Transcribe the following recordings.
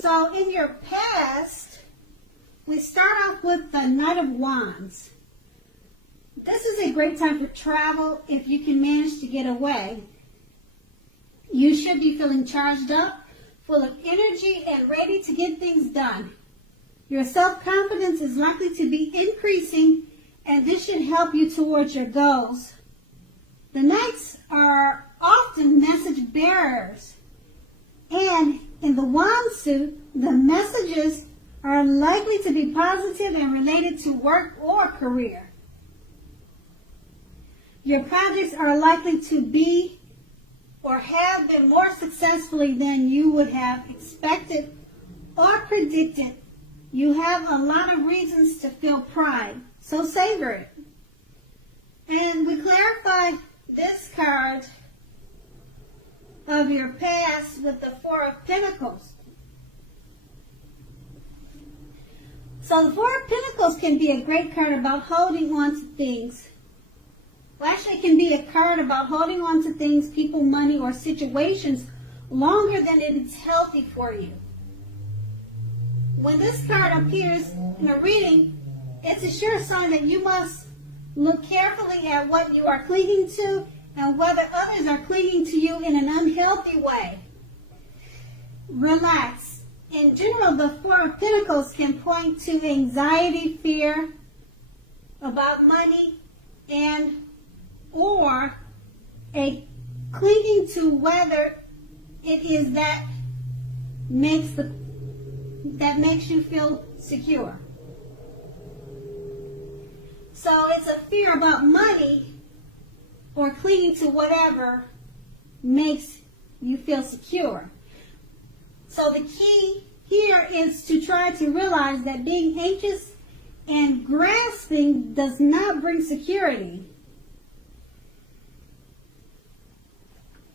So in your past, we start off with the Knight of Wands. This is a great time for travel if you can manage to get away. You should be feeling charged up, full of energy, and ready to get things done. Your self-confidence is likely to be increasing, and this should help you towards your goals. The Knights are often message bearers, and in the Wand suit, the messages are likely to be positive and related to work or career. Your projects are likely to be or have been more successfully than you would have expected or predicted. You have a lot of reasons to feel pride, so savor it. And we clarify this card of your past with the Four of Pentacles. So the Four of Pentacles can be a great card about holding on to things. Well, actually, it can be a card about holding on to things, people, money, or situations longer than it is healthy for you. When this card appears in a reading, it's a sure sign that you must look carefully at what you are clinging to and whether others are clinging to you in an unhealthy way. Relax. In general, the Four of Pentacles can point to anxiety, fear about money, and or a clinging to whether it is that makes you feel secure. So it's a fear about money or clinging to whatever makes you feel secure. So the key here is to try to realize that being anxious and grasping does not bring security.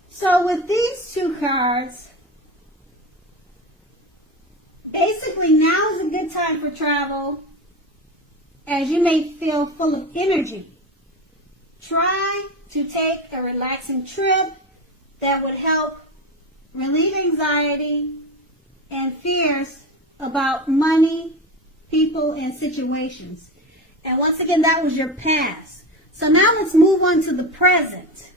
So with these two cards, basically now is a good time for travel, as you may feel full of energy. Try to take a relaxing trip that would help relieve anxiety and fears about money, people, and situations. And once again, that was your past. So now let's move on to the present.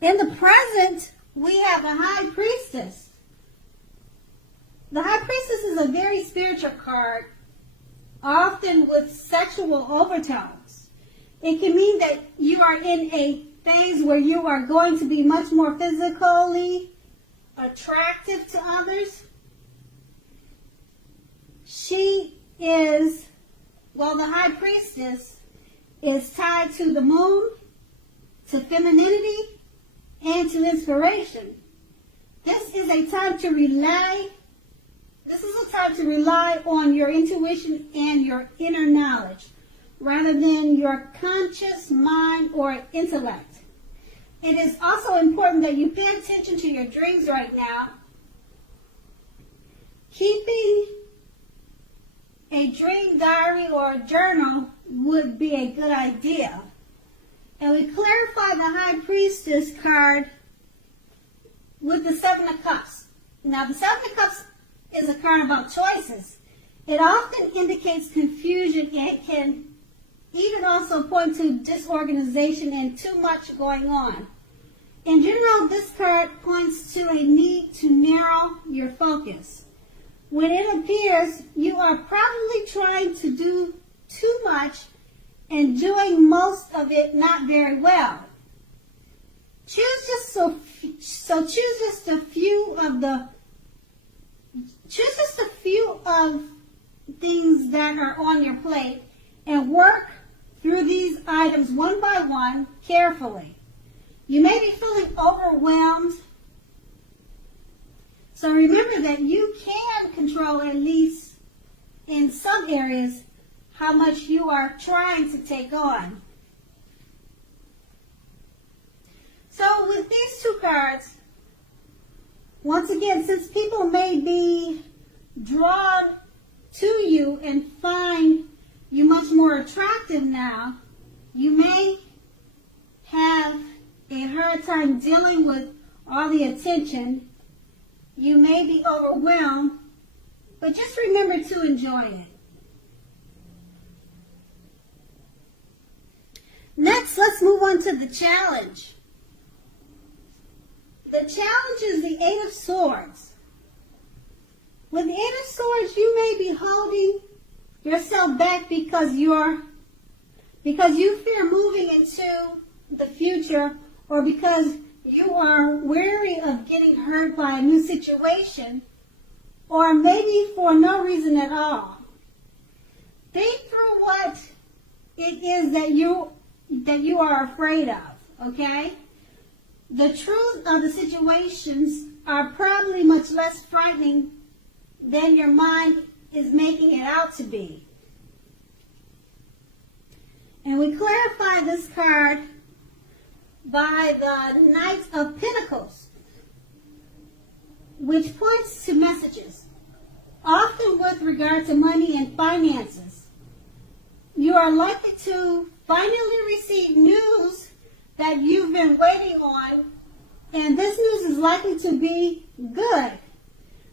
In the present, we have a High Priestess. The High Priestess is a very spiritual card, often with sexual overtones. It can mean that you are in a phase where you are going to be much more physically attractive to others. The High Priestess is tied to the moon, to femininity, and to inspiration. This is a time to rely on your intuition and your inner knowledge, rather than your conscious mind or intellect. It is also important that you pay attention to your dreams right now. Keeping a dream diary or a journal would be a good idea. And we clarify the High Priestess card with the Seven of Cups. Now, the Seven of Cups is a card about choices. It often indicates confusion and can even also point to disorganization and too much going on. In general, this card points to a need to narrow your focus. When it appears, you are probably trying to do too much and doing most of it not very well. Choose just a few of things that are on your plate and work through these items one by one carefully. You may be feeling overwhelmed, so remember that you can control, at least in some areas, how much you are trying to take on. So with these two cards, once again, since people may be drawn to you and find you much more attractive now, you may have a hard time dealing with all the attention You may be overwhelmed, but just remember to enjoy it. Next, let's move on to the challenge. The challenge is the Eight of Swords. With the Eight of Swords, you may be holding yourself back because you fear moving into the future, or because you are wary of getting hurt by a new situation, or maybe for no reason at all. Think through what it is that you are afraid of, okay? The truth of the situations are probably much less frightening than your mind is making it out to be. And we clarify this card by the Knight of Pentacles, which points to messages, often with regard to money and finances. You are likely to finally receive news that you've been waiting on, and this news is likely to be good.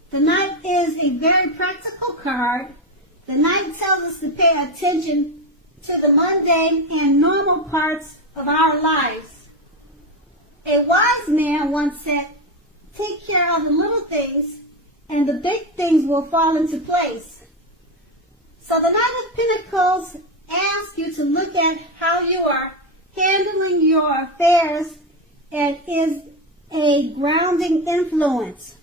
The Knight is a very practical card. The Knight tells us to pay attention to the mundane and normal parts of our lives. A wise man once said, take care of the little things and the big things will fall into place. So the Knight of Pentacles asks you to look at how you are handling your affairs and is a grounding influence.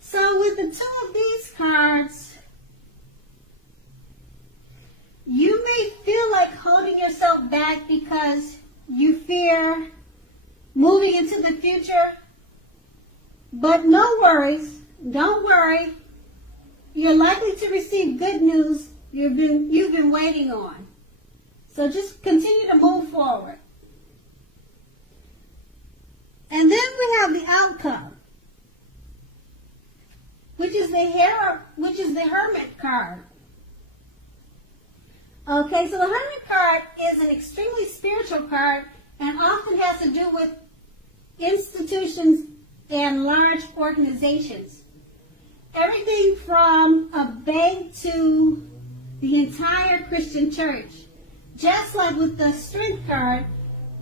So with the two of these cards, you may feel like holding yourself back because you fear moving into the future. But no worries, don't worry. You're likely to receive good news you've been waiting on. So just continue to move forward. And then we have the outcome, which is the Hermit card. Okay, so the Hermit card is an extremely spiritual card and often has to do with institutions and large organizations. Everything from a bank to the entire Christian church. Just like with the Strength card,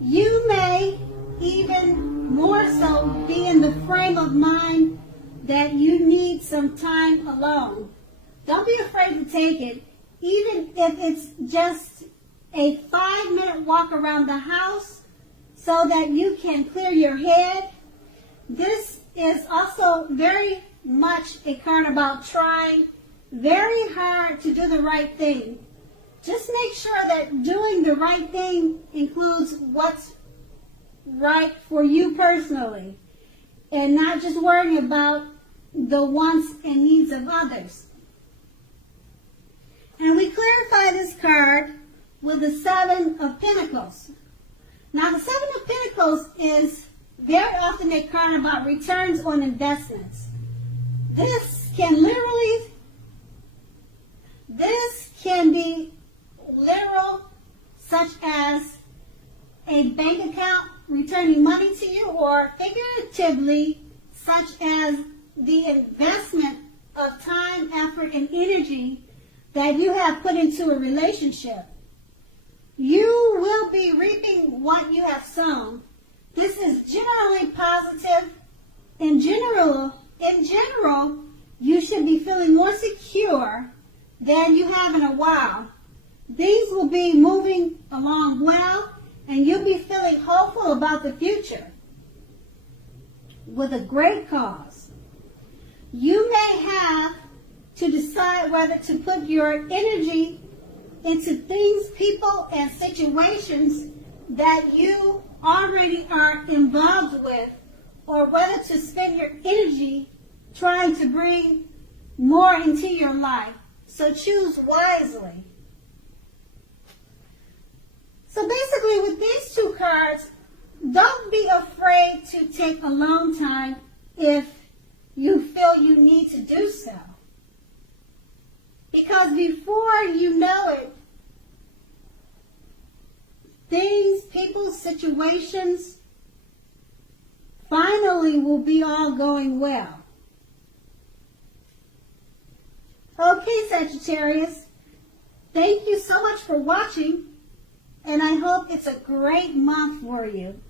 you may even more so be in the frame of mind that you need some time alone. Don't be afraid to take it, even if it's just a 5-minute walk around the house so that you can clear your head. This is also very much a card about trying very hard to do the right thing. Just make sure that doing the right thing includes what's right for you personally, and not just worrying about the wants and needs of others. And we clarify this card with the Seven of Pentacles. Now the Seven of Pentacles is very often a card about returns on investments. This can be literal, such as a bank account returning money to you, or figuratively, such as the investment of time, effort, and energy that you have put into a relationship. You will be reaping what you have sown. This is generally positive. In general, you should be feeling more secure than you have in a while. Things will be moving along well, and you'll be feeling hopeful about the future with a great cause. You may have to decide whether to put your energy into things, people, and situations that you already are involved with, or whether to spend your energy trying to bring more into your life. So choose wisely. So basically with these two cards, don't be afraid to take alone time if you feel you need to do so. Because before you know it, things, people, situations family will be all going well. Okay, Sagittarius, thank you so much for watching, and I hope it's a great month for you.